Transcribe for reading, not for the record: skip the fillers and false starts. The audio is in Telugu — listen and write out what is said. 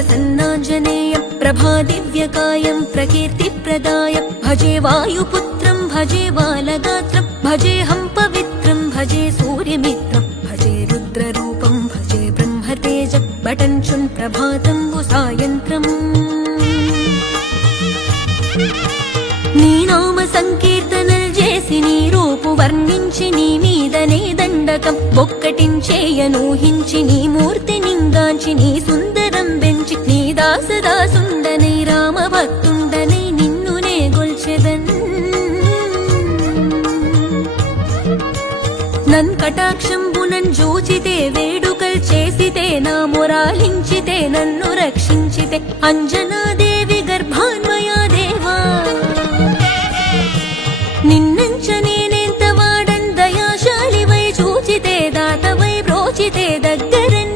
प्रसन्नाञ्जनेयं प्रभादिव्यकायं प्रकीर्तिप्रदायं भजे वायुपुत्रं भजे बालगात्रं भजेऽहं पवित्रं भजे सूर्यमित्रं भजे रुद्ररूपं भजे ब्रह्मतेजं बटञ्चुन् प्रभातं सायन्त्रम् నీ నామ సంకీర్తనల్ చేసి నీ రూపు వర్ణించి నీ మీదనే దండకం ఒక్కటించేయనూహించి నీ మూర్తి నింగాంచి నీ సుందరం పెంచి నీ దాసదాసుండనై రామ భక్తుండనై నిన్నునే గొల్చెదన్ నన్ కటాక్షంబునన్ జూచితే వేడుకల్ చేసితే నా మొరాలించితే నన్ను రక్షించితే అంజన